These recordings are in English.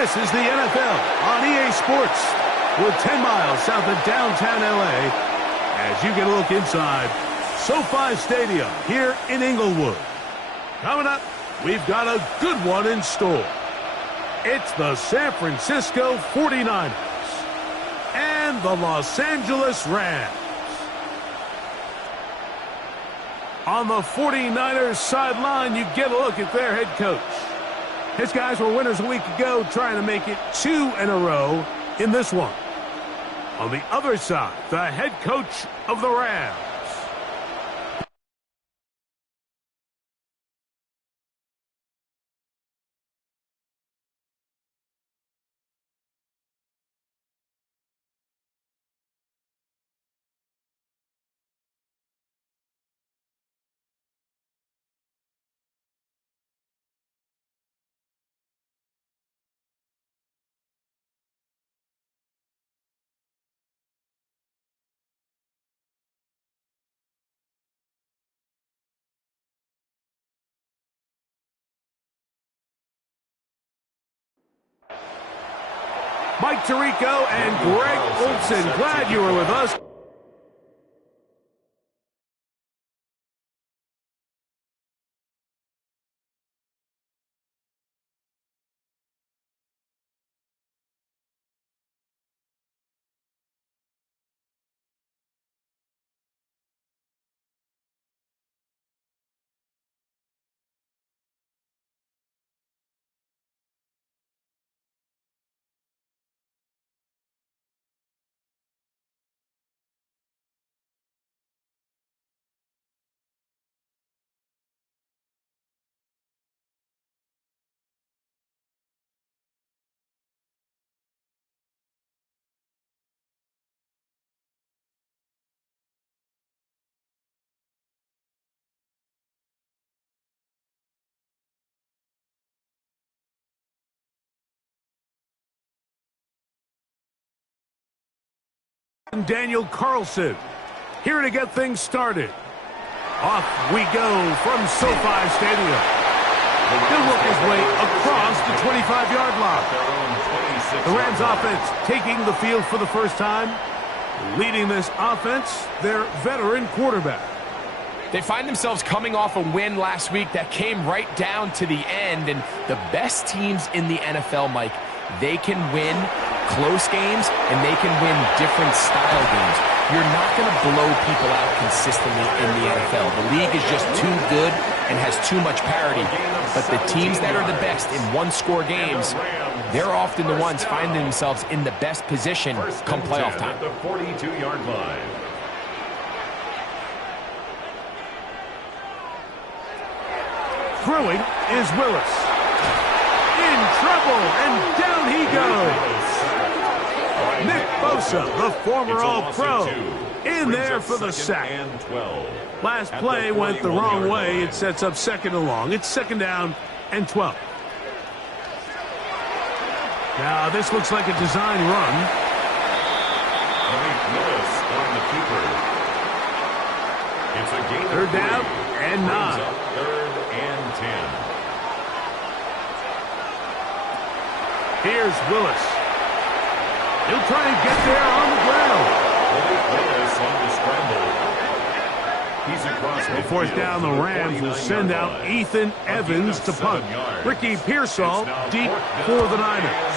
This is the NFL on EA Sports. We're 10 miles south of downtown L.A. as you get a look inside SoFi Stadium here in Inglewood. Coming up, we've got a good one in store. It's the San Francisco 49ers and the Los Angeles Rams. On the 49ers sideline, you get a look at their head coach. His guys were winners a week ago, trying to make it 2 in a row in this one. On the other side, the head coach of the Rams. Mike Tirico and Greg Olsen, glad you were with us. Daniel Carlson here to get things started. Off we go from SoFi Stadium. He'll work his way across the 25-yard line. The Rams offense taking the field for the first time. Leading this offense, their veteran quarterback. They find themselves coming off a win last week that came right down to the end. And the best teams in the NFL, Mike, they can win close games and they can win different style games. You're not going to blow people out consistently in the NFL. The league is just too good and has too much parity. But the teams that are the best in one-score games, they're often the ones finding themselves in the best position come playoff time. At the 42-yard line. Throwing is Willis. In trouble, and down he goes. Nick Bosa, the former All-Pro, in there for the sack. Last play went the wrong way. It sets up second and long. It's second down and 12. Now, this looks like a design run. Willis on the keeper. It's a gain of 3rd down and 9. 3rd and 10. Here's Willis. He'll try and get there on the ground. Willis on the scramble. He's across the 4th down, the Rams will send out Ethan Evans to punt. Ricky Pearsall deep for the Niners.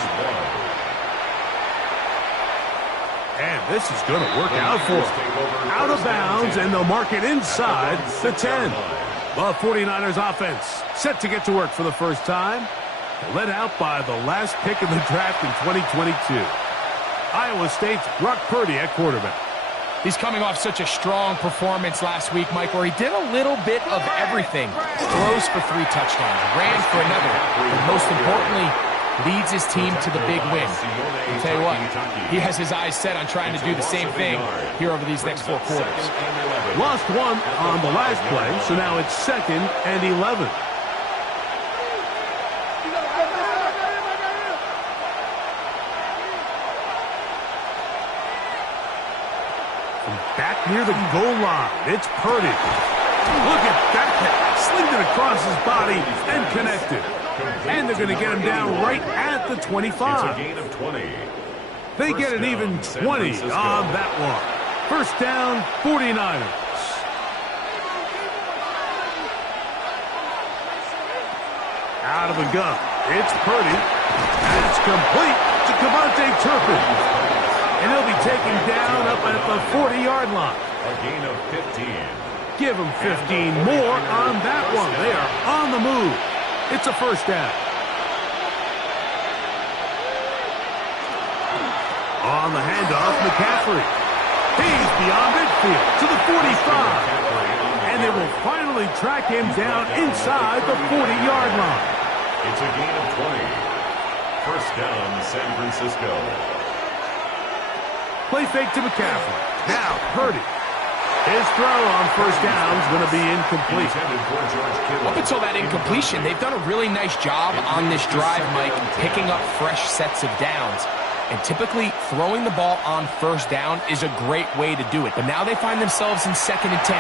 And this is going to work out for him. Out of bounds, and they'll mark it inside the 10. The 49ers offense set to get to work for the first time. Led out by the last pick in the draft in 2022. Iowa State's Brock Purdy at quarterback. He's coming off such a strong performance last week, Mike, where he did a little bit of everything. Throws for 3 touchdowns, ran for another, but most importantly, leads his team to the big win. I'll tell you what, he has his eyes set on trying to do the same thing here over these next 4 quarters. Lost one on the last play, so now it's 2nd and 11. Back near the goal line, it's Purdy. Look at that pass. Slinged it across his body and connected. And they're going to get him down right at the 25. It's a gain of 20. They get an even 20 on that one. First down, 49ers. Out of the gun. It's Purdy. That's complete to Kevontae Turpin. And he'll be taken down up at the 40-yard line. A gain of 15. Give them 15 more on that one. They are on the move. It's a first down. On the handoff, McCaffrey. He's beyond midfield to the 45. And they will finally track him down inside the 40-yard line. It's a gain of 20. First down, San Francisco. Play fake to McCaffrey. Now, Purdy. His throw on first down is going to be incomplete. Up until that incompletion, they've done a really nice job on this drive, Mike, picking up fresh sets of downs. And typically, throwing the ball on first down is a great way to do it. But now they find themselves in 2nd and 10.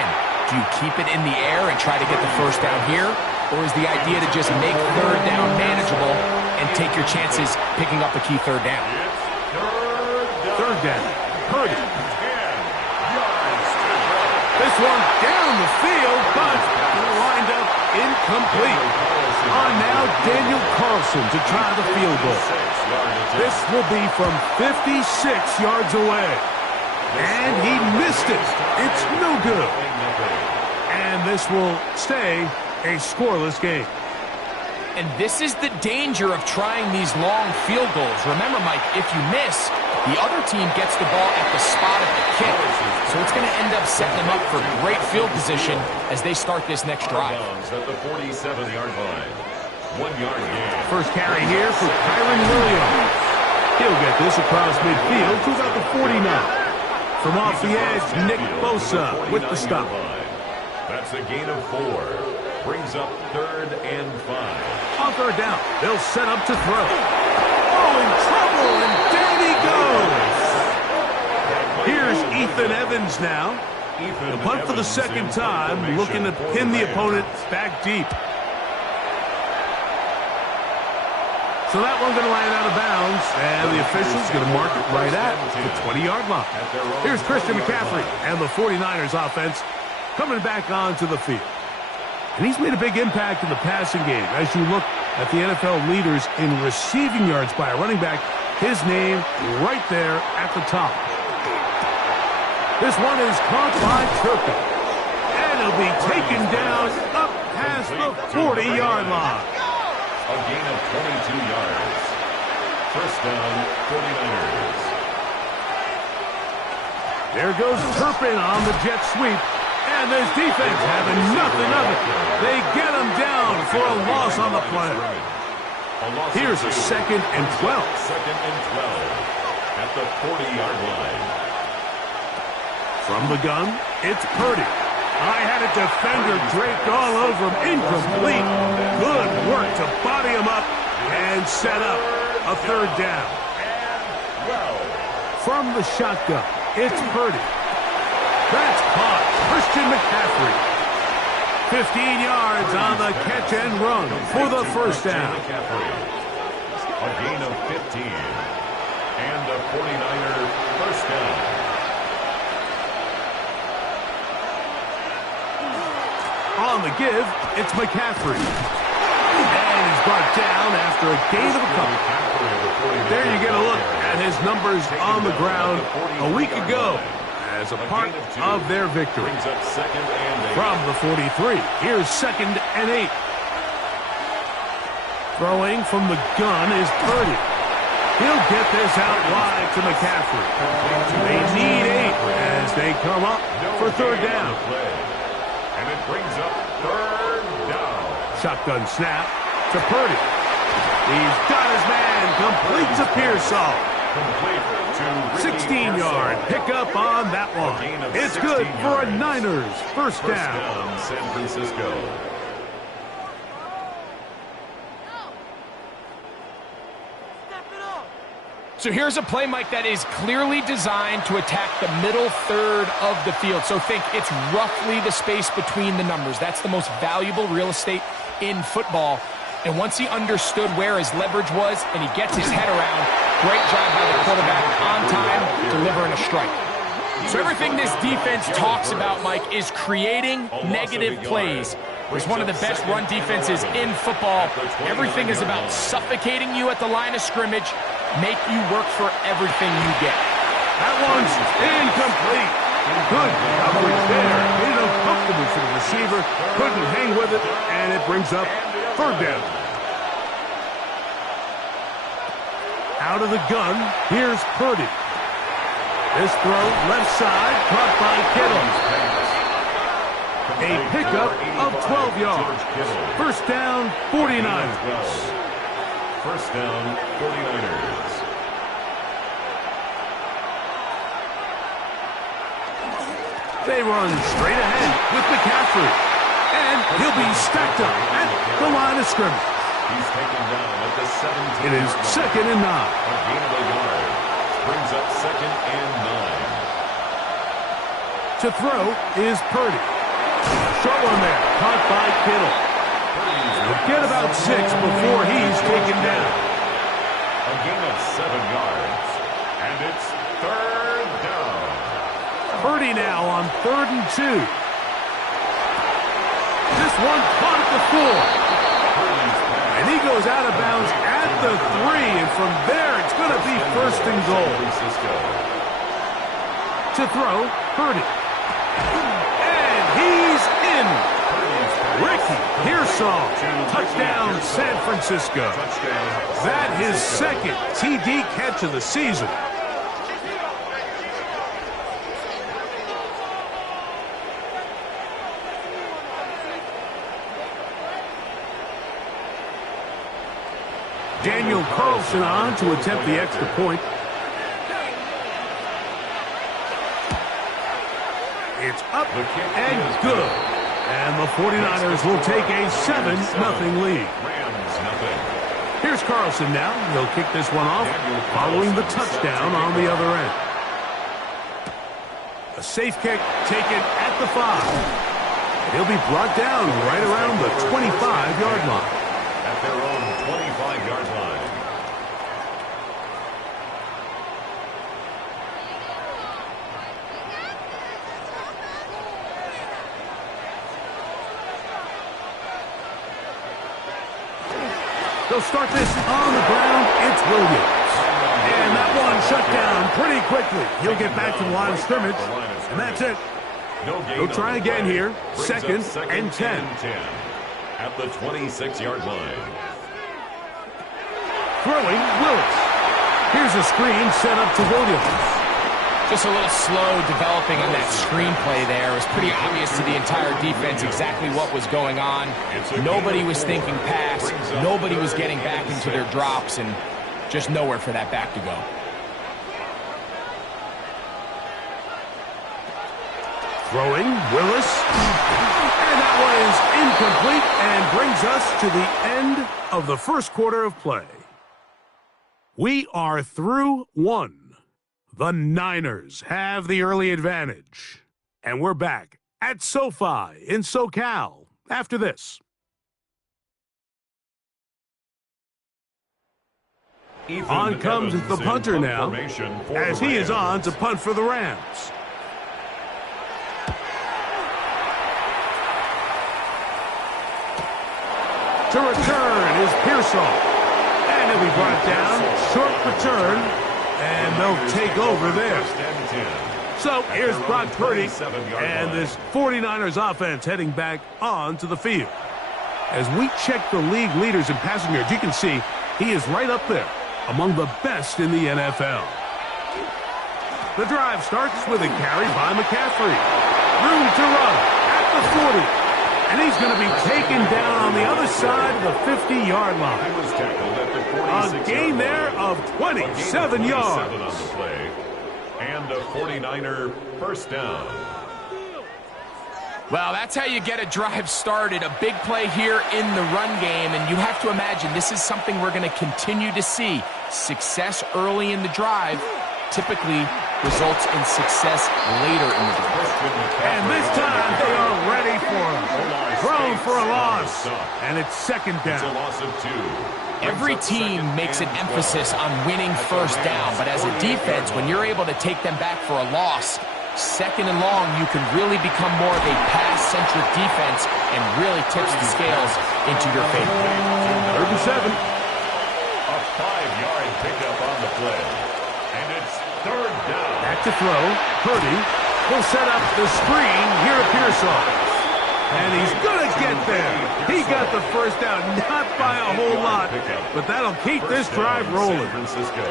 Do you keep it in the air and try to get the first down here? Or is the idea to just make third down manageable and take your chances picking up a key third down? Third down. Purdy. This one down the field, but lined up incomplete. On now, Daniel Carlson to try the field goal. This will be from 56 yards away. And he missed it. It's no good. And this will stay a scoreless game. And this is the danger of trying these long field goals. Remember, Mike, if you miss, the other team gets the ball at the spot of the kick. So it's going to end up setting them up for great field position as they start this next drive. At the 47-yard line. 1 yard gain. First carry here for Kyren Williams. He'll get this across midfield to about the 49. From off the edge, Nick Bosa with the stop. That's a gain of 4. Brings up 3rd and 5. On third down, they'll set up to throw. Oh, in trouble, and down he goes. Here's Ethan Evans now. The punt for the second time, looking to pin the opponent back deep. So that one's going to land out of bounds, and the official's going to mark it right at the 20-yard line. Here's Christian McCaffrey and the 49ers offense coming back onto the field. And he's made a big impact in the passing game. As you look at the NFL leaders in receiving yards by a running back, his name right there at the top. This one is caught by Turpin. And he'll be taken down up past the 40-yard line. A gain of 22 yards. First down, 49ers. There goes Turpin on the jet sweep. And this defense having nothing of it. They get him down for a loss on the play. Here's a 2nd and 12. 2nd and 12 at the 40-yard line. From the gun, it's Purdy. I had a defender draped all over him. Incomplete. Good work to body him up and set up a third down. From the shotgun, it's Purdy. That's caught. Christian McCaffrey. 15 yards on the catch and run for the first down. A gain of 15. And a 49er first down. On the give, it's McCaffrey. And he's brought down after a gain of a couple. There you get a look at his numbers on the ground a week ago as a part of their victory. From the 43, here's 2nd and 8. Throwing from the gun is Purdy. He'll get this out wide to McCaffrey. They need 8 as they come up for third down. And it brings up third down. Shotgun snap to Purdy. He's got his man. Completes a Pearsall. 16-yard pickup on that one. It's good for a Niners first down. San Francisco. So here's a play, Mike, that is clearly designed to attack the middle third of the field. So think it's roughly the space between the numbers. That's the most valuable real estate in football. And once he understood where his leverage was and he gets his head around, great job by the quarterback on time, delivering a strike. So everything this defense talks about, Mike, is creating negative plays. It's one of the best run defenses in football. Everything is about suffocating you at the line of scrimmage, make you work for everything you get. That one's incomplete. Good coverage there. Made it uncomfortable for the receiver. Couldn't hang with it, and it brings up third down. Out of the gun, here's Purdy. This throw, left side, caught by Kittle. A pickup of 12 yards. First down, 49ers. First down, 49ers. They run straight ahead with McCaffrey. And he'll be stacked up at the line of scrimmage. He's taken down at the 17. It is 2nd and 9. A gain of a yard. Brings up 2nd and 9. To throw is Purdy. Short one there, caught by Kittle. He'll get about 6 before he's taken down. A gain of 7 yards. And it's 3rd down. Purdy now on 3rd and 2. This one caught at the 4. And he goes out of bounds at the 3. And from there, it's going to be 1st and goal. To throw, Purdy. And he's in. Ricky Pearsall. Touchdown, San Francisco. That his 2nd TD catch of the season. Daniel Carlson on to attempt the extra point. It's up and good. And the 49ers will take a 7-0 lead. Here's Carlson now. He'll kick this one off following the touchdown on the other end. A safe kick taken at the 5. He'll be brought down right around the 25-yard line. At their own 25-yard line. They'll start this on the ground. It's Williams. And that one shut down pretty quickly. He'll get back to the line of scrimmage, and that's it. They'll try again here. 2nd and 10. At the 26-yard line. Throwing, Willis. Here's a screen set up to Williams. Just a little slow developing on that screenplay there. It was pretty obvious to the entire defense exactly what was going on. Nobody was thinking pass. Nobody was getting back into their drops, and just nowhere for that back to go. Throwing, Willis. And that one is incomplete and brings us to the end of the first quarter of play. We are through 1. The Niners have the early advantage. And we're back at SoFi in SoCal after this. On comes the punter now, as he is on to punt for the Rams. To return is Pearsall. And he'll be brought down. Short return. And they'll take over there. So here's Brock Purdy. And this 49ers offense heading back onto the field. As we check the league leaders in passing yards, you can see he is right up there among the best in the NFL. The drive starts with a carry by McCaffrey. Room to run at the 40. And he's going to be taken down on the other side of the 50-yard line. He was tackled at the 46-yard line. A gain there of 27 yards. On the play. And a 49er first down. Well, that's how you get a drive started. A big play here in the run game, and you have to imagine this is something we're going to continue to see. Success early in the drive typically results in success later in the drive. And this time they are ready for him. Thrown for a loss. And it's second It's a down. loss of 2. Every team makes an emphasis on winning first down, but as a defense, when you're able to take them back for a loss, second and long, you can really become more of a pass-centric defense and really tips the scales into your favor. 3rd and 7. A 5-yard pickup on the play. And it's 3rd down. Back to throw. Purdy will set up the screen here at Pearsall. And he's going to get there. He got the first down, not by a whole lot, but that'll keep this drive rolling. San Francisco.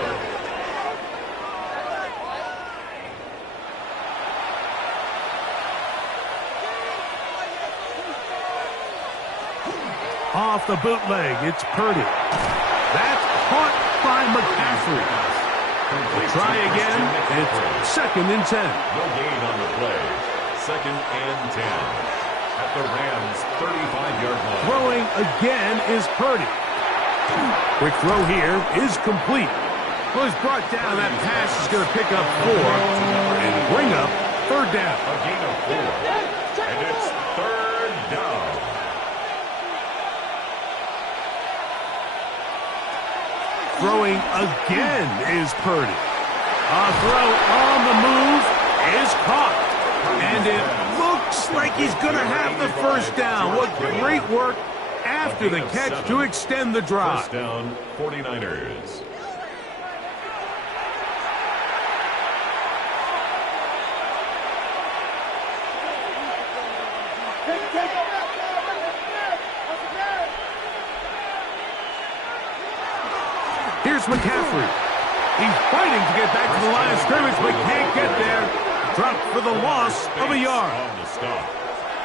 Off the bootleg, it's Purdy. That's caught by McCaffrey. Try again. It's 2nd and 10. No gain on the play. 2nd and 10. At the Rams' 35-yard line. Throwing again is Purdy. Quick throw here is complete. Well, he's brought down. That pass is going to pick up 4 and bring up 3rd down. A gain of 4. And it's 3rd down. Throwing again is Purdy. A throw on the move is caught. And it looks like he's going to have the first down. What great work after the catch to extend the drive. First down, 49ers. Here's McCaffrey. He's fighting to get back to the line of scrimmage, but can't get there. Dropped for the loss of a yard. On the stop.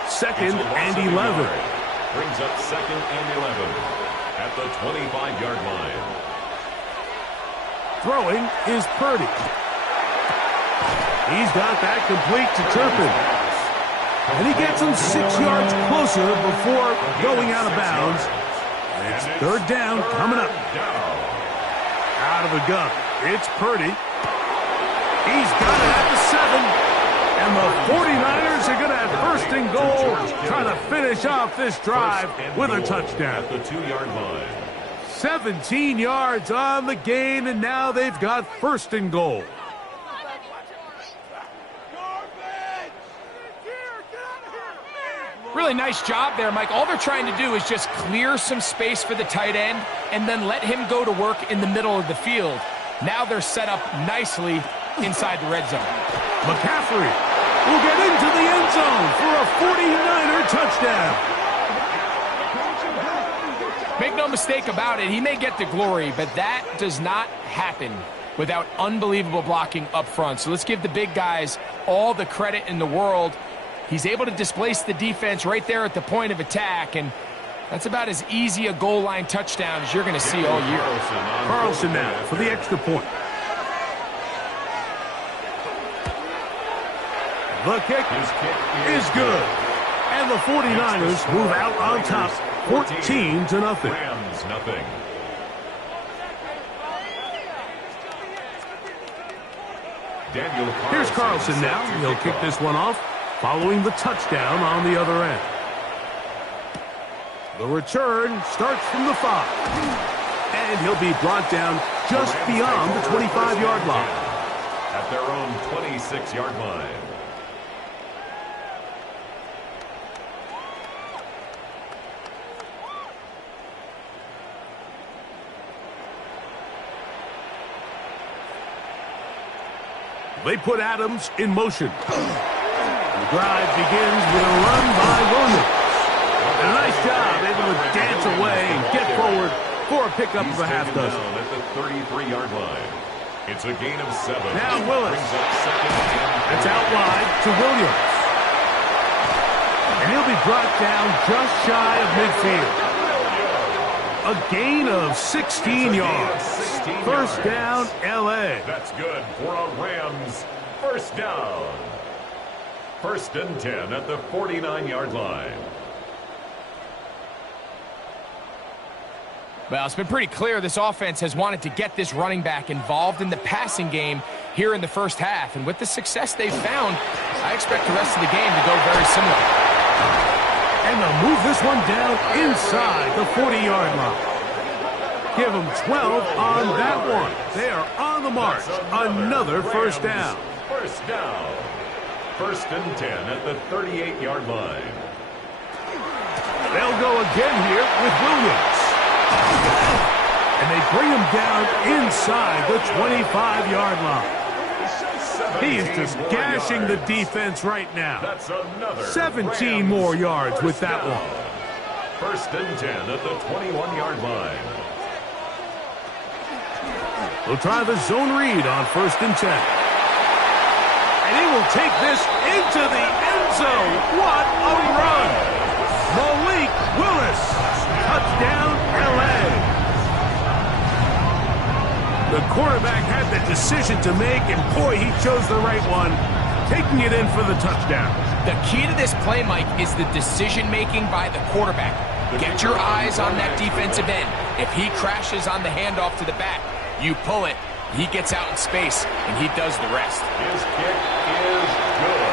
2nd and 11. Brings up 2nd and 11 at the 25-yard line. Throwing is Purdy. He's got that complete to Turpin. And he gets him 6 yards closer before going out of bounds. And it's 3rd down coming up. Out of the gun. It's Purdy. He's got it at the 7. And the 49ers are going to have 1st and goal, trying to finish off this drive with a touchdown. At the 2-yard line. 17 yards on the gain, and now they've got 1st and goal. Really nice job there, Mike. All they're trying to do is just clear some space for the tight end and then let him go to work in the middle of the field. Now they're set up nicely inside the red zone. McCaffrey will get into the end zone for a 49er touchdown. Make no mistake about it, he may get the glory, but that does not happen without unbelievable blocking up front. So let's give the big guys all the credit in the world. He's able to displace the defense right there at the point of attack, and that's about as easy a goal line touchdown as you're going to see all year. Carlson now for the extra point. The kick is good. And the 49ers move out on top 14-0. Rams nothing. Here's Carlson now. He'll kick this one off following the touchdown on the other end. The return starts from the 5. And he'll be brought down just beyond the 25-yard line. At their own 26-yard line. They put Adams in motion. The drive begins with a run by Williams. And a nice job, able to dance away and get forward for a pickup of a half dozen. At the 33-yard line. It's a gain of 7. Now Willis. Brings up 2nd and It's out wide to Williams. And he'll be brought down just shy of midfield. A gain of 16 yards. First down, L.A. That's good for a Rams first down. 1st and 10 at the 49-yard line. Well, it's been pretty clear this offense has wanted to get this running back involved in the passing game here in the first half. And with the success they've found, I expect the rest of the game to go very similar. And they'll move this one down inside the 40-yard line. Give them 12 on that one. They are on the march. Another first down. First down. First and 10 at the 38-yard line. They'll go again here with Williams. And they bring him down inside the 25-yard line. He is just gashing the defense right now. That's another 17 more yards with that one. First and 10 at the 21-yard line. We'll try the zone read on first and 10. And he will take this into the end zone. What a run! Malik Willis. Touchdown, L.A. The quarterback had the decision to make, and boy, he chose the right one, taking it in for the touchdown. The key to this play, Mike, is the decision-making by the quarterback. Get your eyes on that defensive end. If he crashes on the handoff to the back, you pull it, he gets out in space, and he does the rest. His kick is good.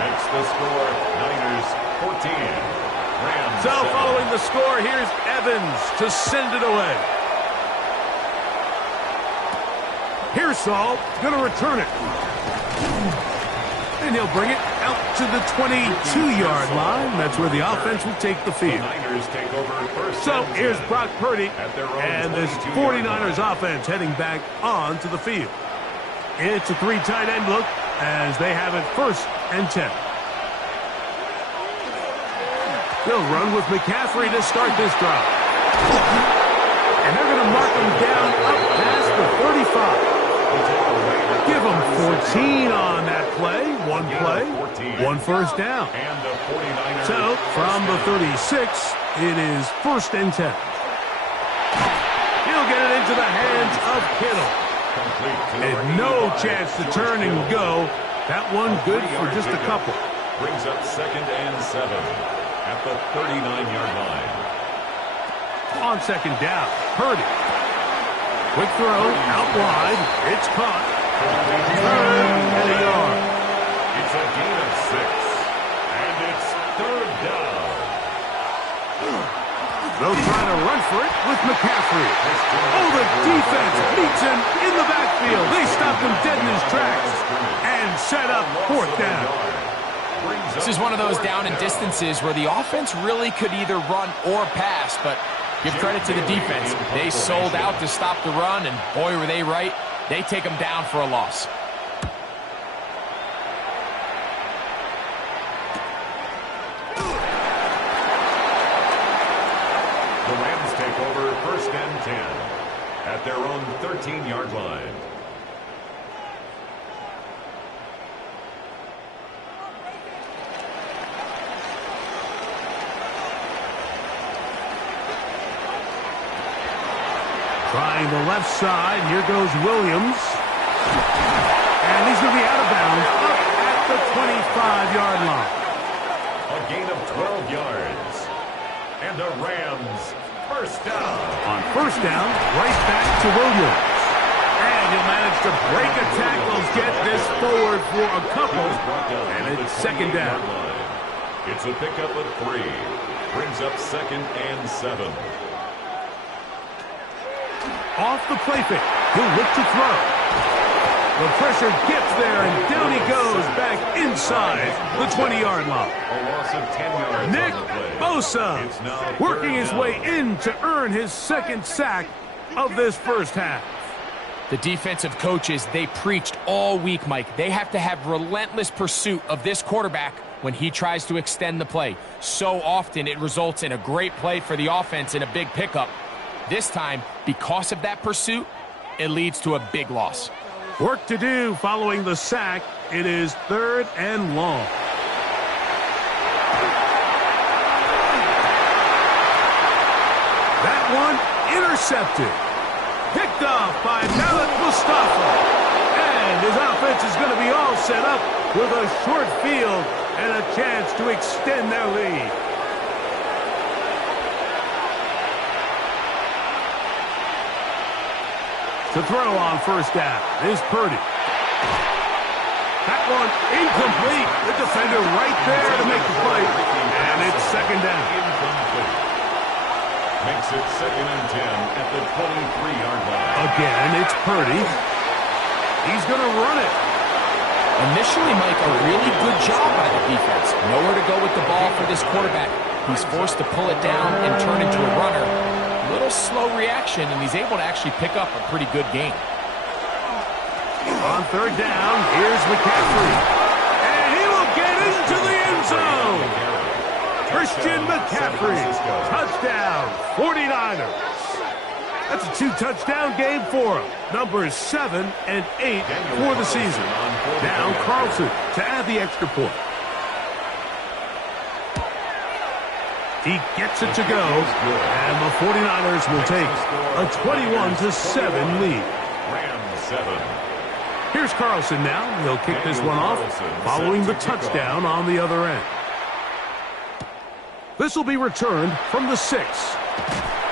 Makes the score Niners 14. Rams So 7. following the score, here's Evans to send it away. Here's Saul, going to return it. And he'll bring it out to the 22-yard line. That's where the offense will take the field. Niners take over first. So and here's 10 Brock Purdy at their own and this 22-yard 49ers line. offense heading back onto the field. It's a 3 tight end look as they have it first and 10. They'll run with McCaffrey to start this drive. And they're going to mark him down up past the 35. Give them 14 on that play. One play, one first down. And the 49ers. So from the 36, it is first and 10. He'll get it into the hands of Kittle. And no chance to turn and go. That one good for just a couple. Brings up second and 7 at the 39-yard line. On second down, Purdy. Quick throw, out wide. It's caught. Third and a yard. It's a gain of 6. And it's third down. They'll try to run for it with McCaffrey. Oh, the defense meets him in the backfield. They stop him dead in his tracks and set up fourth down. This is one of those down and distances where the offense really could either run or pass, but give credit to the defense. They sold out to stop the run, and boy, were they right. They take them down for a loss. The Rams take over first and 10 at their own 13-yard line. Trying the left side. Here goes Williams. And he's going to be out of bounds up at the 25-yard line. A gain of 12 yards. And the Rams first down. On first down, right back to Williams. And he'll manage to break a tackle, get this forward for a couple. And it's second down. It's a pickup of 3. Brings up second and 7. Off the play fake. He'll look to throw. The pressure gets there, and down he goes back inside the 20-yard line. A loss of 10 yards. Nick on the play. Bosa It's now working third his down. way in to earn his second sack of this first half. The defensive coaches, they preached all week, Mike. They have to have relentless pursuit of this quarterback when he tries to extend the play. So often it results in a great play for the offense and a big pickup. This time, because of that pursuit, it leads to a big loss. Work to do following the sack. It is third and long. That one intercepted. Picked off by Malik Mustafa. And his offense is going to be all set up with a short field and a chance to extend their lead. To throw on first down is Purdy. That one incomplete. The defender right there to make the play. And it's second down. Incomplete. Makes it 2nd and 10 at the 23-yard line. Again, it's Purdy. He's going to run it. Initially, Mike, a really good job by the defense. Nowhere to go with the ball for this quarterback. He's forced to pull it down and turn into a runner. A little slow reaction, and he's able to actually pick up a pretty good game. On 3rd down, here's McCaffrey. And he will get into the end zone. Christian McCaffrey. Touchdown, 49ers. That's a 2-touchdown game for him. Numbers 7 and 8 for the season. Now Carlson to add the extra point. He gets it to go, and the 49ers will take a 21-7 lead. Rams 7. Here's Carlson now. He'll kick this one off following the touchdown on the other end. This will be returned from the 6.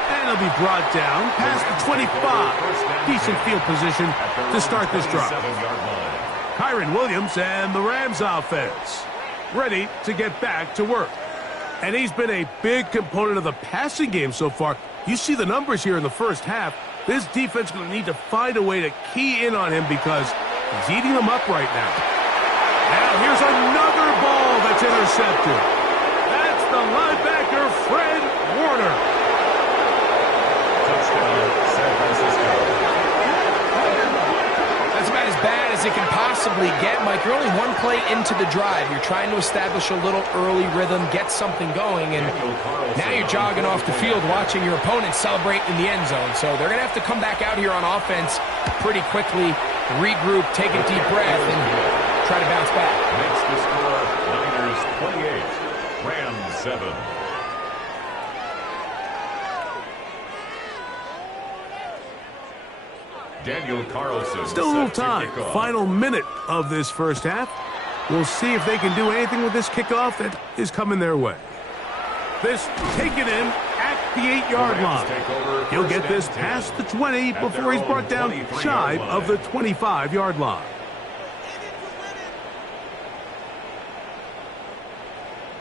And he'll be brought down past the 25. Decent field position to start this drive. Kyren Williams and the Rams offense ready to get back to work. And he's been a big component of the passing game so far. You see the numbers here in the first half. This defense is going to need to find a way to key in on him because he's eating them up right now. Now here's another ball that's intercepted. That's the linebacker, Fred Warner. San Francisco. That's about as bad as it can possibly get, Mike. You're only one play into the drive. You're trying to establish a little early rhythm, get something going, and now you're jogging off the field watching your opponent celebrate in the end zone. So they're going to have to come back out here on offense pretty quickly, regroup, take a deep breath, and try to bounce back. Makes the score Niners 28, Rams 7. Daniel Carlson. Still a little time. Final minute of this first half. We'll see if they can do anything with this kickoff that is coming their way. This taken in at the 8-yard line. He'll get this past the 20 before he's brought down shy of the 25-yard line.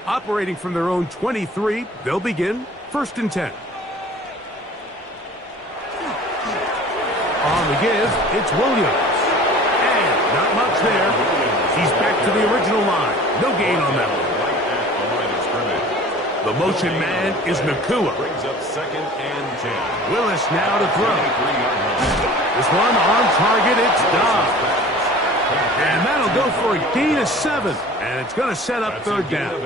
Operating from their own 23, they'll begin 1st and 10. On the give, it's Williams. And not much there. He's back to the original line. No gain on that one. The motion man is Nakua. Brings up 2nd and 10. Willis now to throw. This one on target, it's Dobbs. And that'll go for a gain of 7. And it's going to set up 3rd down.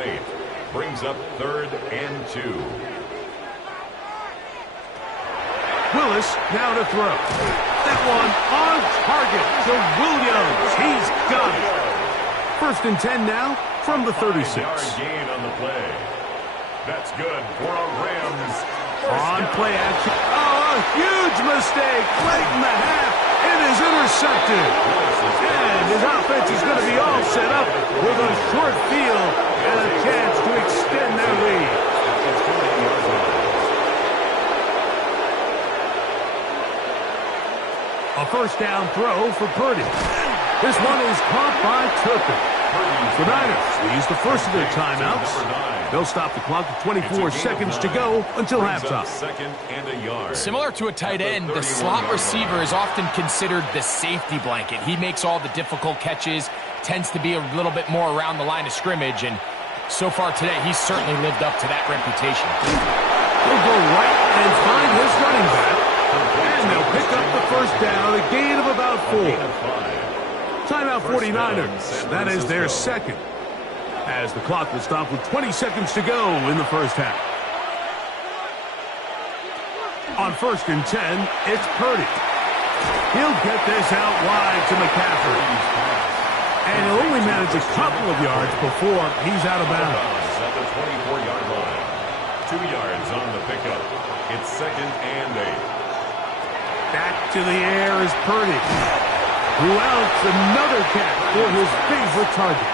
Brings up 3rd and 2. Willis now to throw. That one on target to Williams. He's got it. 1st and 10 now from the 36. 9-yard gain on the play. That's good for a Rams. On play action. Oh, a huge mistake late in the half. It is intercepted. And his offense is going to be all set up with a short field and a chance to extend their lead. A 1st down throw for Purdy. This one is caught by Turpin. The Niners will use the first of their timeouts. They'll stop the clock with 24 seconds to go until halftime. 2nd and a yard. Similar to a tight end, the slot receiver is often considered the safety blanket. He makes all the difficult catches, tends to be a little bit more around the line of scrimmage, and so far today, he's certainly lived up to that reputation. He'll go right and find his running back. And they'll pick up the 1st down, a gain of about 4. Timeout 49ers. That is their 2nd. As the clock will stop with 20 seconds to go in the first half. On 1st and 10, it's Purdy. He'll get this out wide to McCaffrey. And he'll only manage a couple of yards before he's out of bounds. At the 24-yard line. 2 yards on the pickup. It's 2nd and 8. Back to the air is Purdy. Who outs another catch for his favorite target.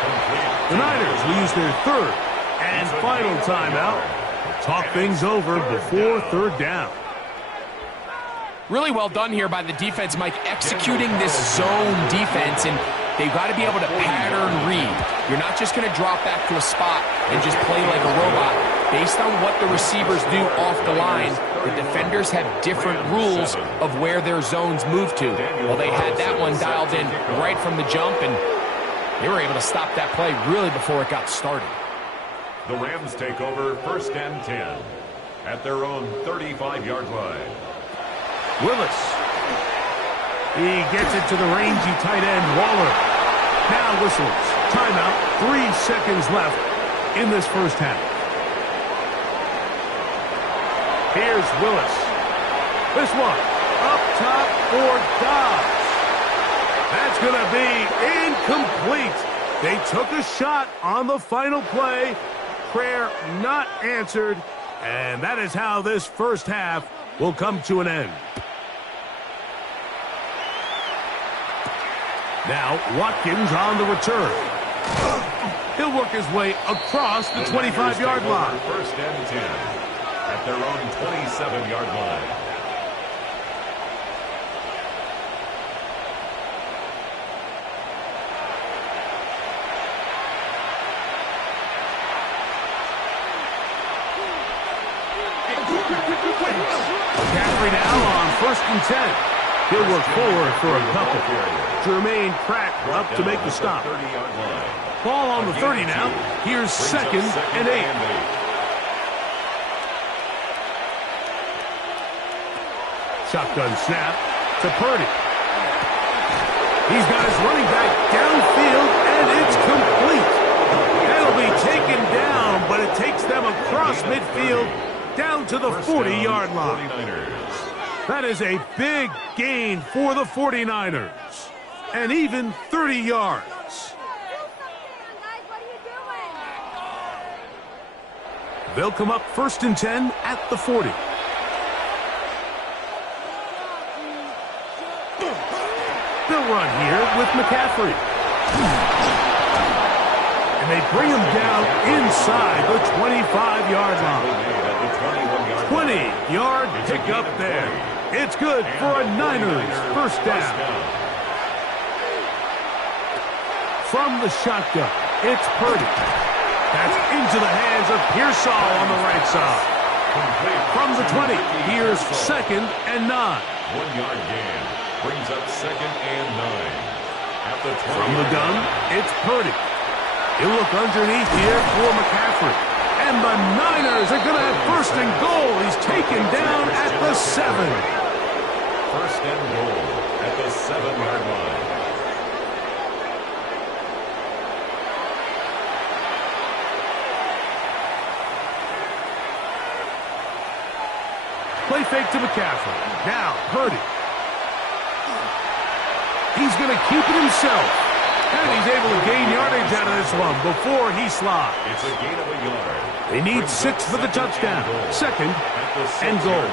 The Niners will use their 3rd and final timeout to talk things over before 3rd down. Really well done here by the defense, Mike, executing this zone defense and they've got to be able to pattern read. You're not just going to drop back to a spot and just play like a robot. Based on what the receivers do off the line, the defenders have different rules of where their zones move to. Well, they had that one dialed in right from the jump, and they were able to stop that play really before it got started. The Rams take over 1st and 10 at their own 35-yard line. Willis. He gets it to the rangy tight end, Waller. Now whistles. Timeout. 3 seconds left in this first half. Here's Willis. This one. Up top for Dobbs. That's going to be incomplete. They took a shot on the final play. Prayer not answered. And that is how this first half will come to an end. Now, Watkins on the return. He'll work his way across the 25-yard line. 1st and 10 at their own 27-yard line. McCaffrey now on 1st and 10. He'll work forward for a couple. Jermaine Pratt up to make the stop. Ball on the 30 now. Here's 2nd and 8. Shotgun snap to Purdy. He's got his running back downfield, and it's complete. That'll be taken down, but it takes them across midfield down to the 40-yard line. That is a big gain for the 49ers. And even 30 yards. They'll come up 1st and 10 at the 40. They'll run here with McCaffrey. And they bring him down inside the 25-yard line. 20-yard pickup there. It's good for a Niners first down. From the shotgun, it's Purdy. That's into the hands of Pearsall on the right side. From the 20, here's 2nd and 9. 1-yard gain brings up 2nd and 9. At the 20. From the gun, it's Purdy. He'll look underneath here for McCaffrey. And the Niners are going to have 1st and goal. He's taken down at the 7. 1st and goal at the 7-yard line. Play fake to McCaffrey. Now, Purdy. He's going to keep it himself. And he's able to gain yardage out of this one before he slides. It's a gain of a yard. They need 6 for the touchdown. 2nd and goal.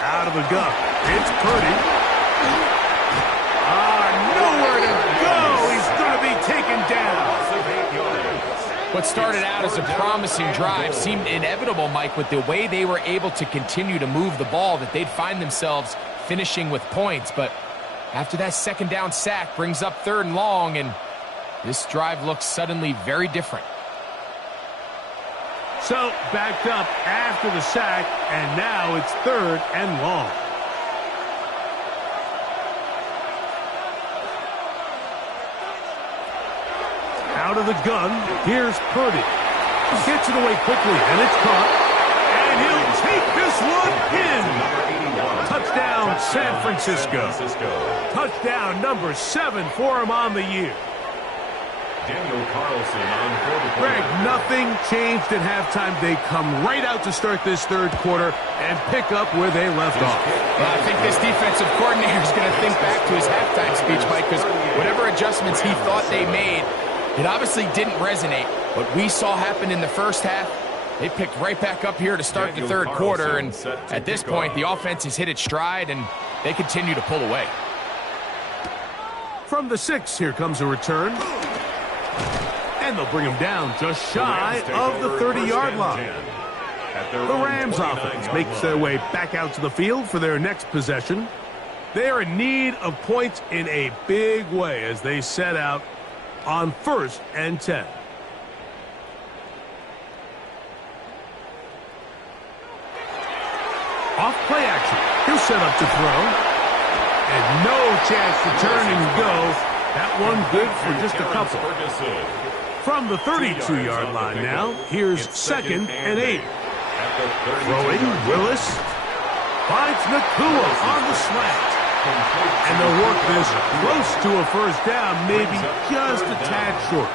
Out of the gun. It's Purdy. Nowhere to go. He's going to be taken down. What started out as a promising drive seemed inevitable, Mike, with the way they were able to continue to move the ball, that they'd find themselves finishing with points. But after that 2nd down sack brings up 3rd and long, and this drive looks suddenly very different. So, backed up after the sack, and now it's 3rd and long. Out of the gun, here's Purdy. Gets it away quickly, and it's caught. And he'll take this one in. Touchdown, San Francisco. Touchdown number 7 for him on the year. Daniel Carlson on for the Greg, nothing changed at halftime. They come right out to start this 3rd quarter and pick up where they left off. Well, I think this defensive coordinator is going to think back to his halftime speech, Mike, because whatever adjustments he thought they made, it obviously didn't resonate. What we saw happen in the first half, they picked right back up here to start the 3rd quarter, and at this point, the offense has hit its stride, and they continue to pull away. From the 6, here comes a return. And they'll bring him down just shy of the 30-yard line. The Rams offense makes their way back out to the field for their next possession. They are in need of points in a big way as they set out on 1st and 10. Off play action. He'll set up to throw. And no chance to turn and go. That one good for just a couple. From the 32-yard line now, here's 2nd and 8. Throwing, Willis finds Nacua on the slant. And they'll work this close to a first down, maybe just a tad short.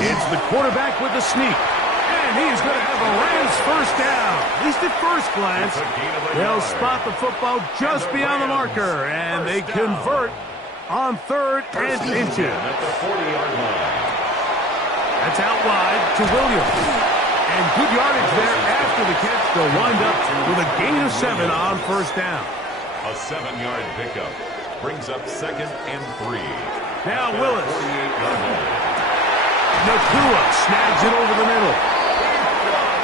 It's the quarterback with the sneak. And he's going to have a Rams first down. At least at first glance, they'll spot the football just beyond the marker. And they convert on 3rd and inches. That's out wide to Williams. And good yardage there after the catch. They'll wind up with a gain of 7 on first down. A 7-yard pickup brings up 2nd and 3. Now Willis. Nacua snags it over the middle.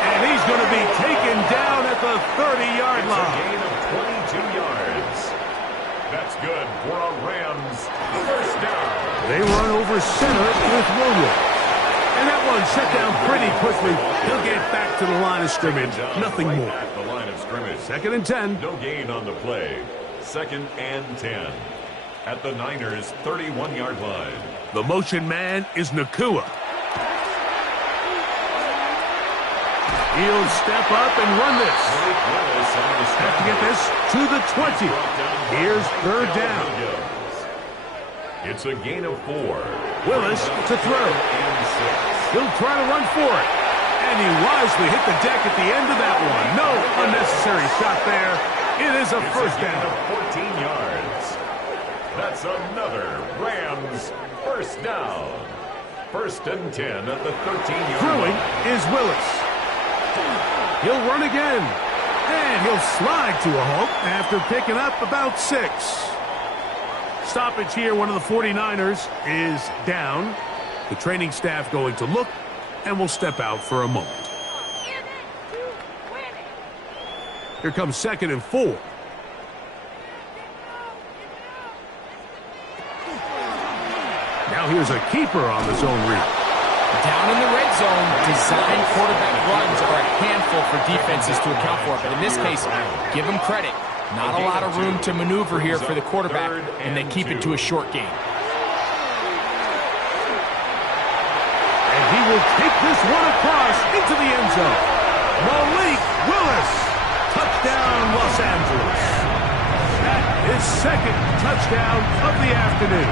And he's going to be taken down at the 30-yard line. A gain of 22 yards. That's good for a Rams first down. They run over center with Williams. And that one shut down pretty quickly. He'll get back to the line of scrimmage. Nothing more. At the line of scrimmage. 2nd and 10. No gain on the play. 2nd and 10. At the Niners' 31-yard line. The motion man is Nacua. He'll step up and run this. Have to get this to the 20. Here's 3rd down. It's a gain of 4. Willis to throw. He'll try to run for it. And he wisely hit the deck at the end of that one. No unnecessary shot there. It is a first down. 14 yards. That's another Rams first down. 1st and 10 at the 13-yard Throwing line. is Willis. He'll run again. And he'll slide to a halt after picking up about 6. Stoppage here. One of the 49ers is down. The training staff going to look and will step out for a moment. Here comes 2nd and 4. Now here's a keeper on the zone read. Down in the red zone, design quarterback runs are a handful for defenses to account for. But in this case, give them credit. Not a lot of room to maneuver here for the quarterback, and they keep it to a short game. And he will take this one across into the end zone. Malik Willis. Touchdown, Los Angeles. That is 2nd touchdown of the afternoon.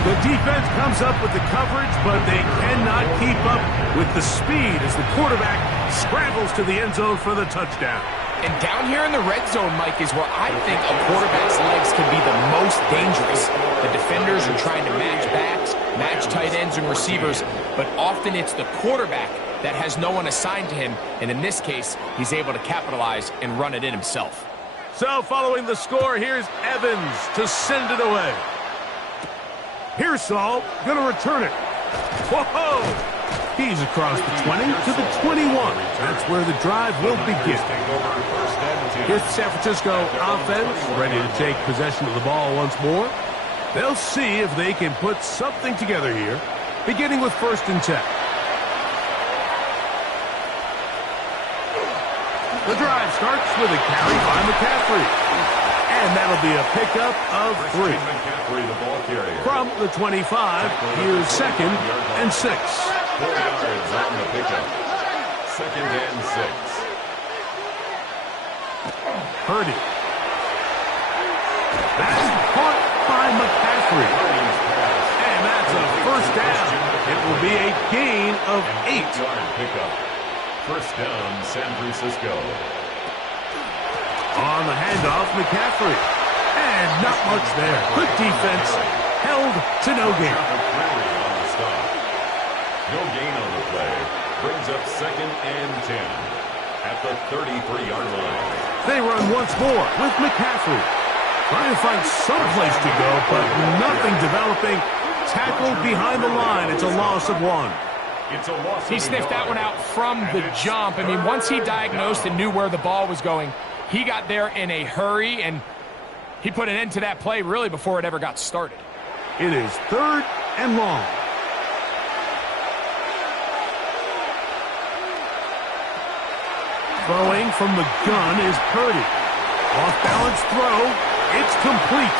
The defense comes up with the coverage, but they cannot keep up with the speed as the quarterback scrambles to the end zone for the touchdown. And down here in the red zone, Mike, is where I think a quarterback's legs can be the most dangerous. The defenders are trying to match backs, match tight ends and receivers, but often it's the quarterback that has no one assigned to him, and in this case, he's able to capitalize and run it in himself. So following the score, here's Evans to send it away. Pearsall going to return it. Whoa! He's across the 20 to the 21. That's where the drive will begin. Here's the San Francisco offense ready to take possession of the ball once more. They'll see if they can put something together here, beginning with 1st and 10. The drive starts with a carry by McCaffrey. And that'll be a pickup of 3. From the 25, here's 2nd and 6. 4 yards on the pickup. 2nd and 6. Purdy. That's caught by McCaffrey. And that's a first down. It will be a gain of 8. 8-yard pickup. First down, San Francisco. On the handoff, McCaffrey. And not much there. Good defense. Held to no gain. No gain on the play. Brings up 2nd and 10 at the 33-yard line. They run once more with McCaffrey. Trying to find some place to go, but nothing developing. Tackled behind the line. It's a loss of 1. It's a loss. He sniffed that one out from the jump. I mean, once he diagnosed and knew where the ball was going, he got there in a hurry, and he put an end to that play really before it ever got started. It is 3rd and long. Throwing from the gun is Purdy. Off-balance throw. It's complete.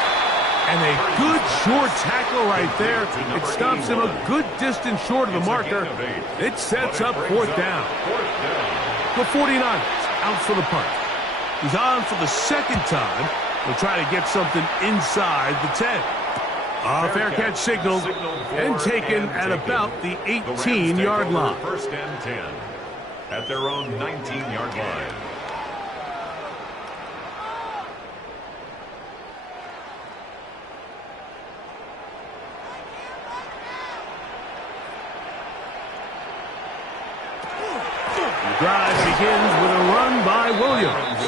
And a good short tackle right there. It stops him a good distance short of the marker. It sets up 4th down. The 49ers out for the punt. He's on for the 2nd time. He'll try to get something inside the 10. A fair catch signaled and taken at about the 18-yard line. 1st and 10 at their own 19-yard line. The drive begins with a run by Williams.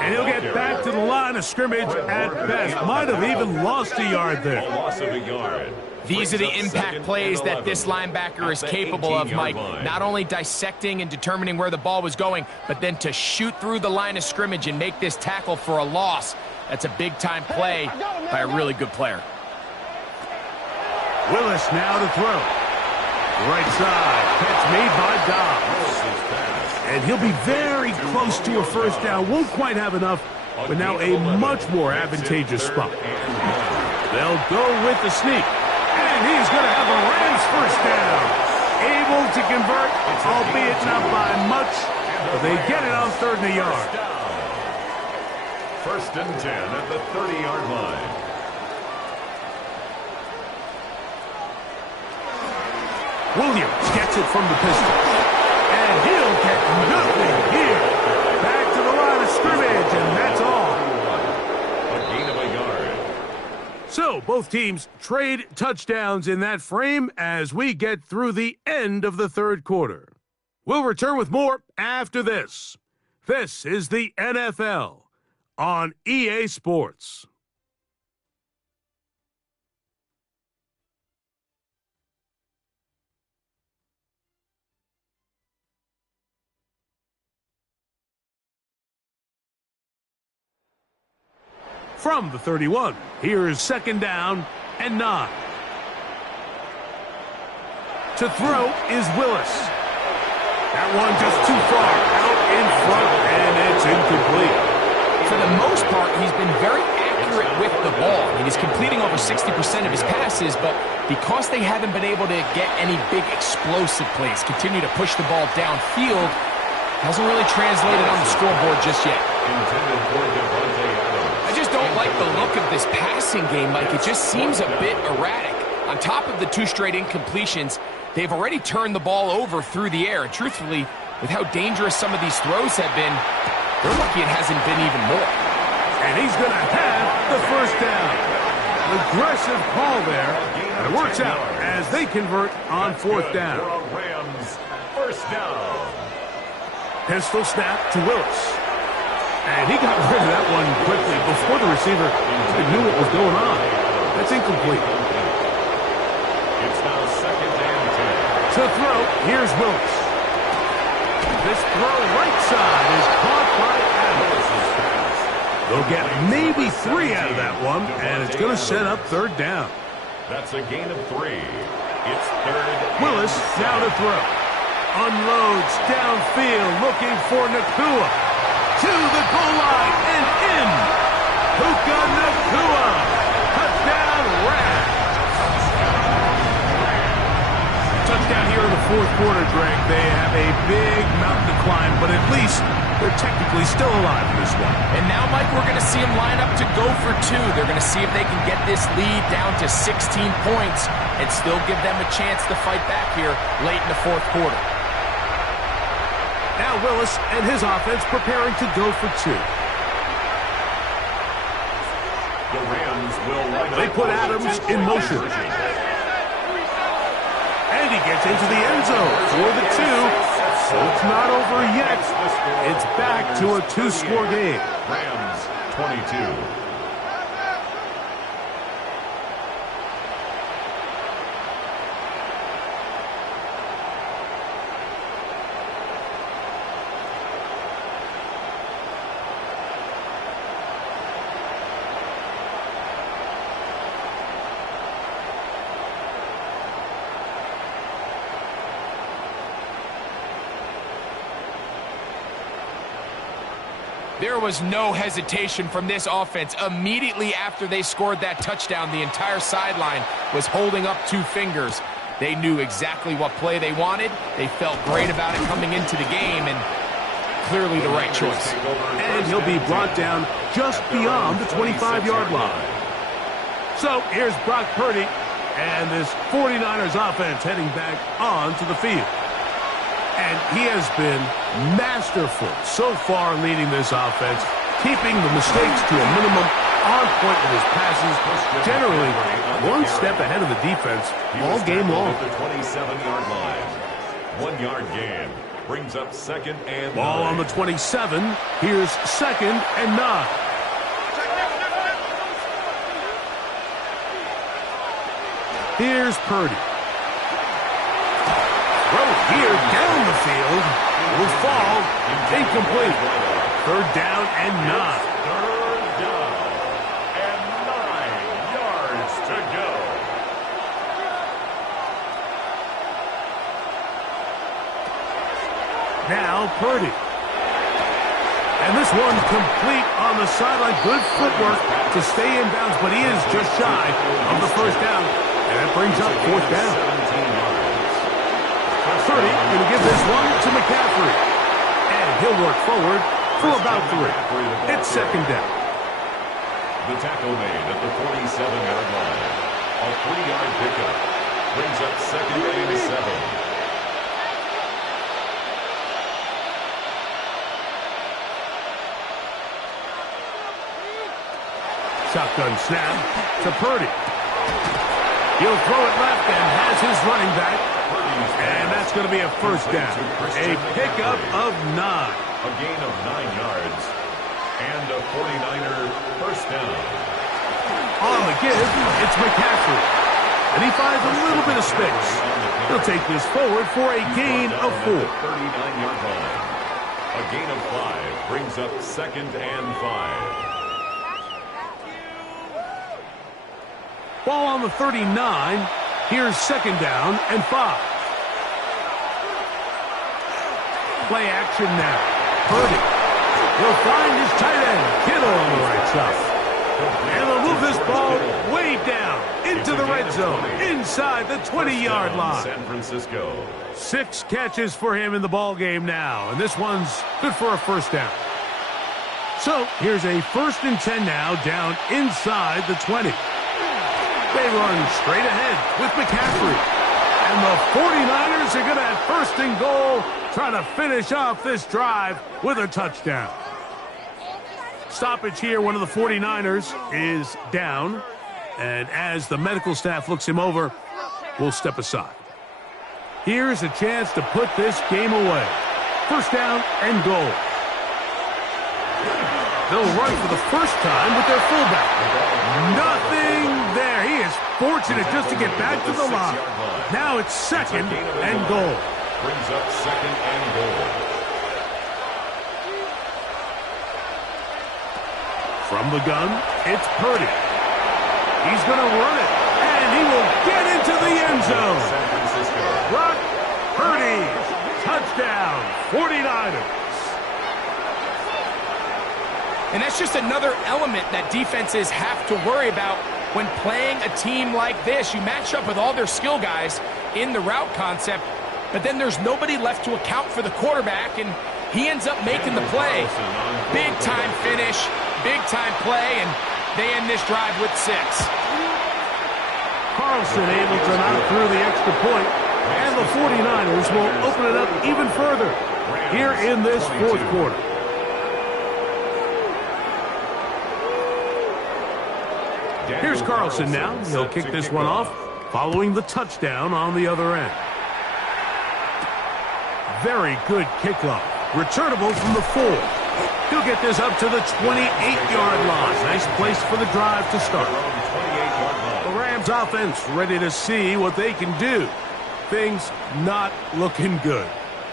And he'll get back to the line of scrimmage at best. Might have even lost a yard there. Loss of a yard. These are the impact plays that this linebacker is capable of, Mike. Not only dissecting and determining where the ball was going, but then to shoot through the line of scrimmage and make this tackle for a loss. That's a big-time play by a really good player. Willis now to throw. Right side. Catch made by Dobbs. And he'll be very close to a 1st down. Won't quite have enough, but now a much more advantageous spot. They'll go with the sneak. And he's going to have a Rams 1st down. Able to convert, albeit not by much, but they get it on 3rd and a yard. 1st and 10 at the 30-yard line. Williams gets it from the pistol. And he'll get nothing here. Back to the line of scrimmage, and that's all. A gain of a yard. So, both teams trade touchdowns in that frame as we get through the end of the 3rd quarter. We'll return with more after this. This is the NFL on EA Sports. From the 31, here's 2nd down and 9. To throw is Willis. That one just too far out in front, and it's incomplete. For the most part, he's been very accurate with the ball. I mean, he's completing over 60% of his passes, but because they haven't been able to get any big explosive plays, continue to push the ball downfield, hasn't really translated on the scoreboard just yet. I just don't like the look of this passing game, Mike. It just seems a bit erratic. On top of the 2 straight incompletions, they've already turned the ball over through the air. And truthfully, with how dangerous some of these throws have been, they're lucky it hasn't been even more. And he's going to have the 1st down. Aggressive call there, and it works out as they convert on 4th down. Rams 1st down. Pistol snap to Willis. And he got rid of that one quickly before the receiver knew what was going on. That's incomplete. It's now 2nd and 10. To throw, here's Willis. This throw right side is caught by Adams. They'll get maybe 3 out of that one, and it's going to set up 3rd down. That's a gain of 3. It's 3rd. Willis now to throw. Unloads downfield, looking for Nacua. To the goal line and in. Puka Nacua. Touchdown, Rams. Touchdown here in the 4th quarter, Greg. They have a big mountain to climb, but at least they're technically still alive in this one. And now, Mike, we're going to see them line up to go for 2. They're going to see if they can get this lead down to 16 points and still give them a chance to fight back here late in the 4th quarter. Now Willis and his offense preparing to go for 2. The Rams will They put Adams in motion. And he gets into the end zone for the 2. So it's not over yet. It's back to a 2-score game. Rams 22. There was no hesitation from this offense. Immediately after they scored that touchdown, the entire sideline was holding up 2 fingers. They knew exactly what play they wanted. They felt great about it coming into the game, and clearly the right choice. And he'll be brought down just beyond the 25-yard line. So here's Brock Purdy and this 49ers offense heading back onto the field. And he has been masterful so far leading this offense, keeping the mistakes to a minimum, on point with his passes, generally one step ahead of the defense all game long. The 27-yard line. 1-yard gain brings up 2nd and 9. Ball on the 27. Here's 2nd and 9. Here's Purdy. Throw here down the field will fall incomplete. 3rd down and 9. 3rd down and 9 yards to go. Now Purdy. And this one complete on the sideline. Good footwork to stay in bounds, but he is just shy of the 1st down. And that brings up 4th down. Purdy going to give this one to McCaffrey. And he'll work forward for about 3. It's 2nd down. The tackle made at the 47-yard line. A 3-yard pickup brings up 2nd and 7. Shotgun snap to Purdy. He'll throw it left and has his running back. And that's going to be a 1st down. A pickup of 9. A gain of 9 yards. And a 49er 1st down. On the give, it's McCaffrey. And he finds a little bit of space. He'll take this forward for a gain of 4. 39-yard line. A gain of 5 brings up 2nd and 5. Ball on the 39. Here's 2nd down and 5. Play action now. Purdy. He'll find his tight end, Kittle, on the right side. And they'll move this ball way down into the red zone, inside the 20-yard line. San Francisco. 6 catches for him in the ball game now, and this one's good for a 1st down. So here's a 1st and 10 now, down inside the 20. They run straight ahead with McCaffrey. And the 49ers are going to have 1st and goal, trying to finish off this drive with a touchdown. Stoppage here, one of the 49ers is down. And as the medical staff looks him over, we'll step aside. Here's a chance to put this game away. 1st down and goal. They'll run for the 1st time with their fullback. Nothing there. He is fortunate just to get back to the line. Now it's 2nd and goal. Brings up 2nd and goal. From the gun, it's Purdy. He's going to run it, and he will get into the end zone. San Francisco. Brock Purdy, touchdown, 49ers. And that's just another element that defenses have to worry about when playing a team like this. You match up with all their skill guys in the route concept, but then there's nobody left to account for the quarterback, and he ends up making the play. Big-time finish, big-time play, and they end this drive with 6. Carlson able to knock through the extra point, and the 49ers will open it up even further here in this 4th quarter. Here's Carlson now. He'll kick this one off, following the touchdown on the other end. Very good kickoff. Returnable from the 4. He'll get this up to the 28-yard line. Nice place for the drive to start. The Rams offense ready to see what they can do. Things not looking good.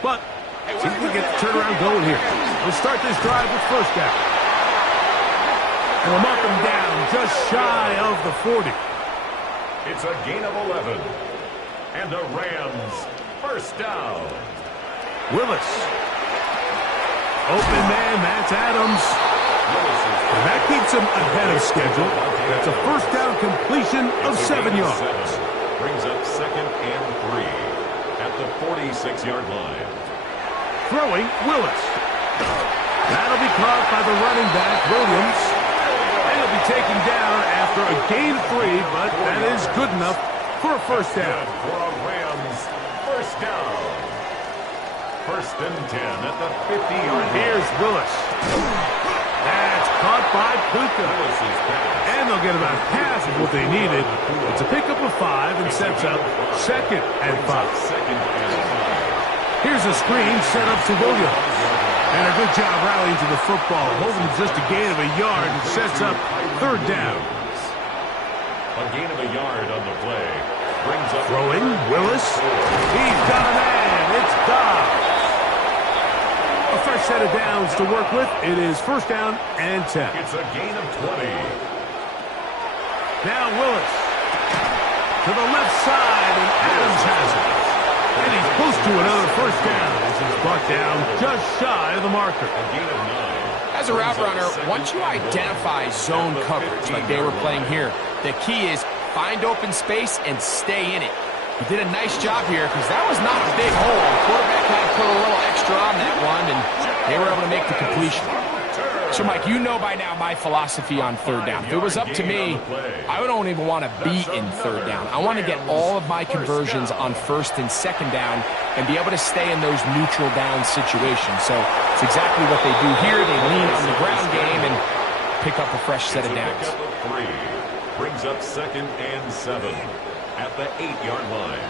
But see if we get the turnaround going here. We'll start this drive with 1st down. And we'll mark them down just shy of the 40. It's a gain of 11. And the Rams 1st down. Willis. Open man, that's Adams. And that keeps him ahead of schedule. That's a first down completion of 7 yards. Brings up 2nd and 3 at the 46-yard line. Throwing, Willis. That'll be caught by the running back, Williams. And he'll be taken down after a gain of 3, but that is good enough for a first down. For a Rams first down. 1st and 10 at the 50-yard line. Here's Willis. That's caught by Puka. And they'll get about half of what they needed. It's a pickup of 5 and sets up 2nd and 5. Here's a screen set up to Williams. And a good job rallying to the football. Holding just a gain of a yard and sets up 3rd down. A gain of a yard on the play. Brings up Throwing, Willis. He's got a man. It's Dobbs. A fresh set of downs to work with. It is 1st down and 10. It's a gain of 20. Now Willis. To the left side, and Adams has it. And he's close to another 1st down as he's brought down just shy of the marker. A gain of 9. As a route runner, once you identify zone coverage like they were playing here, the key is find open space and stay in it. He did a nice job here because that was not a big hole. The quarterback had to put a little extra on that one, and they were able to make the completion. So, Mike, you know by now my philosophy on 3rd down. If it was up to me, I don't even want to be in 3rd down. I want to get all of my conversions on 1st and 2nd down and be able to stay in those neutral down situations. So it's exactly what they do here. They lean on the ground game and pick up a fresh set of downs. Brings up 2nd and 7 at the 8-yard line.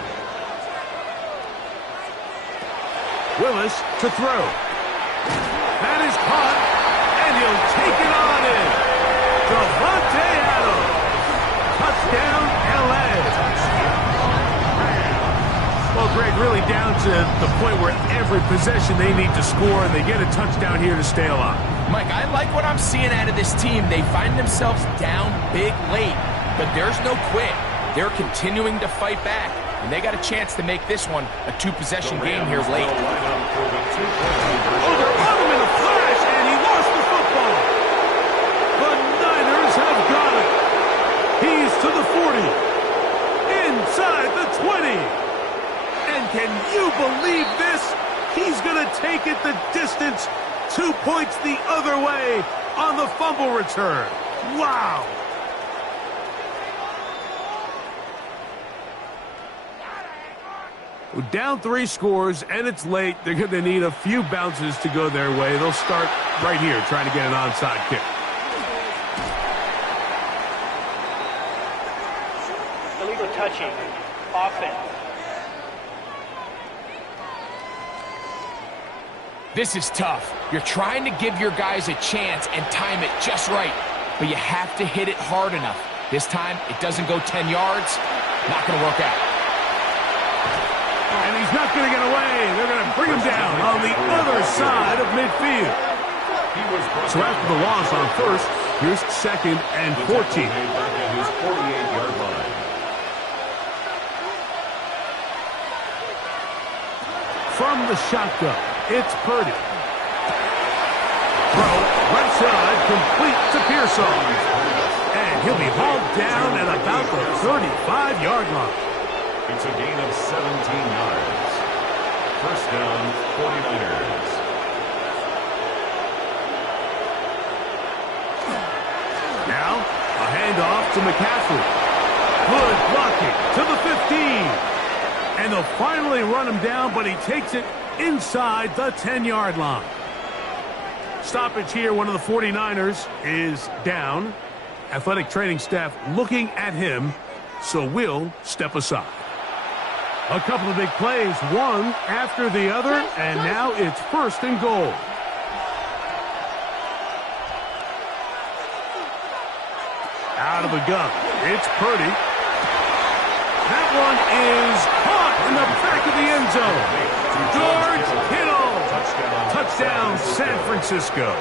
Willis to throw. That is caught, and he'll take it on in. Davante Adams. Touchdown, L.A. Well, Greg, really down to the point where every possession they need to score, and they get a touchdown here to stay alive. Mike, I like what I'm seeing out of this team. They find themselves down big late, but there's no quit. They're continuing to fight back, and they got a chance to make this one a 2-possession game here late. Oh, they're on him in a flash, and he lost the football. The Niners have got it. He's to the 40, inside the 20. And can you believe this? He's going to take it the distance, 2 points the other way on the fumble return. Wow. Well, down 3 scores, and it's late. They're going to need a few bounces to go their way. They'll start right here trying to get an onside kick. Illegal touching. Offense. This is tough. You're trying to give your guys a chance and time it just right, but you have to hit it hard enough. This time, it doesn't go 10 yards. Not going to work out. And he's not going to get away. They're going to bring him down on the other side of midfield. So after the loss on 1st, here's 2nd and 14. His 48-yard line. From the shotgun, it's Purdy. Throw, left side, complete to Pearsall. And he'll be hauled down at about the 35-yard line. It's a gain of 17 yards. First down, 49ers. Now, a handoff to McCaffrey. Good blocking to the 15. And they'll finally run him down, but he takes it inside the 10-yard line. Stoppage here, one of the 49ers is down. Athletic training staff looking at him, so we'll step aside. A couple of big plays, one after the other, and now it's 1st and goal. Out of the gun, it's Purdy. That one is caught in the back of the end zone. George Kittle. Touchdown, San Francisco.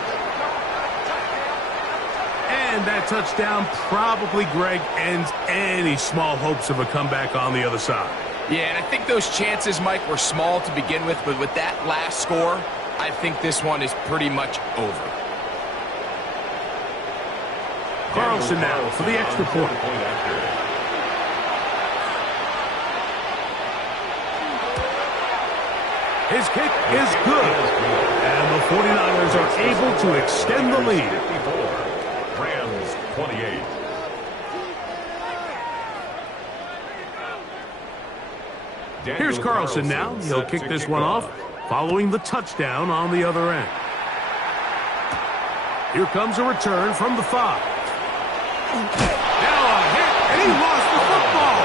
And that touchdown probably, Greg, ends any small hopes of a comeback on the other side. Yeah, and I think those chances, Mike, were small to begin with, but with that last score, I think this one is pretty much over. Carlson now for the extra point. His kick is good. And the 49ers are able to extend the lead. 54, Rams 28. Here's Carlson now. He'll kick this one off, following the touchdown on the other end. Here comes a return from the 5. Now a hit, and he lost the football.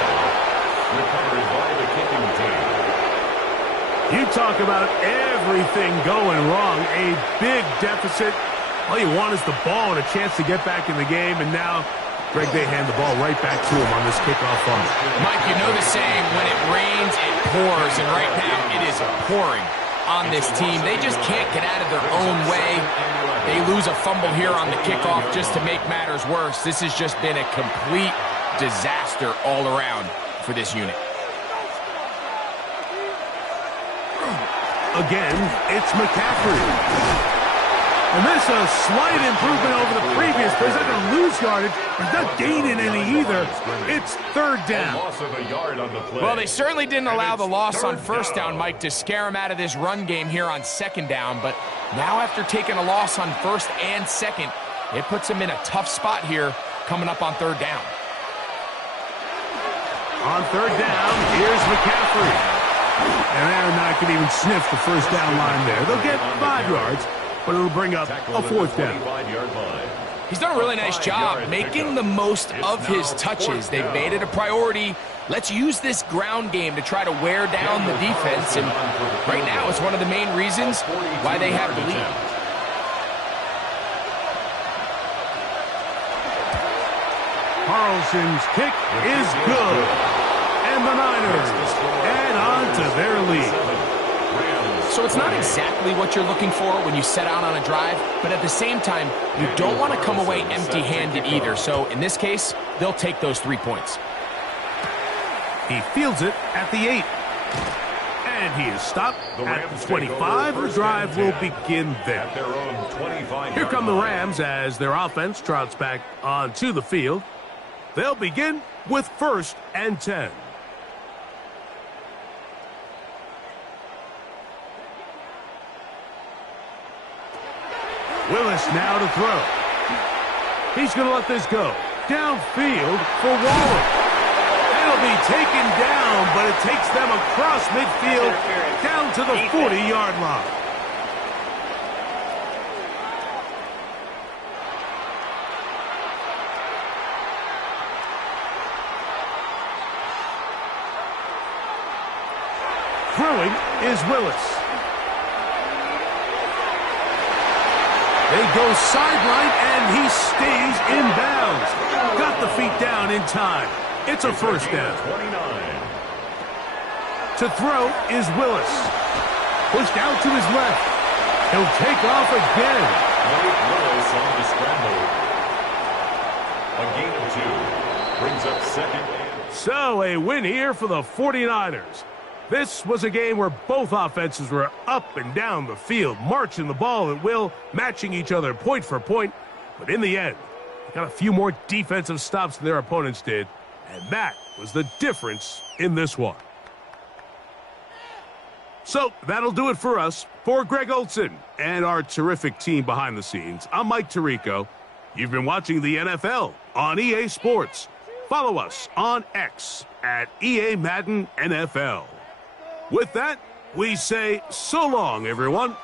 Recovered by the kicking team. You talk about everything going wrong. A big deficit. All you want is the ball and a chance to get back in the game, and now Greg, they hand the ball right back to him on this kickoff fumble. Mike, you know the saying, when it rains, it pours, and right now it is pouring on this team. They just can't get out of their own way. They lose a fumble here on the kickoff just to make matters worse. This has just been a complete disaster all around for this unit. Again, it's McCaffrey. And this is a slight improvement over the previous play. He's not going to lose yardage. He's not gaining any either. It's third down. Loss of a yard on the play. Well, they certainly didn't allow the loss on first down, Mike, to scare him out of this run game here on second down. But now after taking a loss on first and second, it puts him in a tough spot here coming up on third down. On third down, here's McCaffrey. And they're not going to even sniff the first down line there. They'll get 5 yards, but it'll bring up a fourth down. He's done a really nice job making the most of his touches. They've made it a priority. Let's use this ground game to try to wear down the defense. And right now, it's one of the main reasons why they have the lead. Carlson's kick is good. And the Niners add on to their lead. So it's not exactly what you're looking for when you set out on a drive, but at the same time, you don't want to come away empty-handed either. So in this case, they'll take those 3 points. He fields it at the 8. And he is stopped at the 25. The drive will begin there. Here come the Rams as their offense trots back onto the field. They'll begin with 1st and 10. Willis now to throw. He's going to let this go. Downfield for Waller. That'll be taken down, but it takes them across midfield down to the 40-yard line. Throwing is Willis. They go sideline, and he stays in bounds. Got the feet down in time. It's a first down. To throw is Willis. Pushed out to his left. He'll take off again. Willis on the scramble. A gain of 2 brings up 2nd. So a win here for the 49ers. This was a game where both offenses were up and down the field, marching the ball at will, matching each other point for point. But in the end, they got a few more defensive stops than their opponents did, and that was the difference in this one. So that'll do it for us. For Greg Olsen and our terrific team behind the scenes, I'm Mike Tirico. You've been watching the NFL on EA Sports. Follow us on X at EA Madden NFL. With that, we say so long, everyone.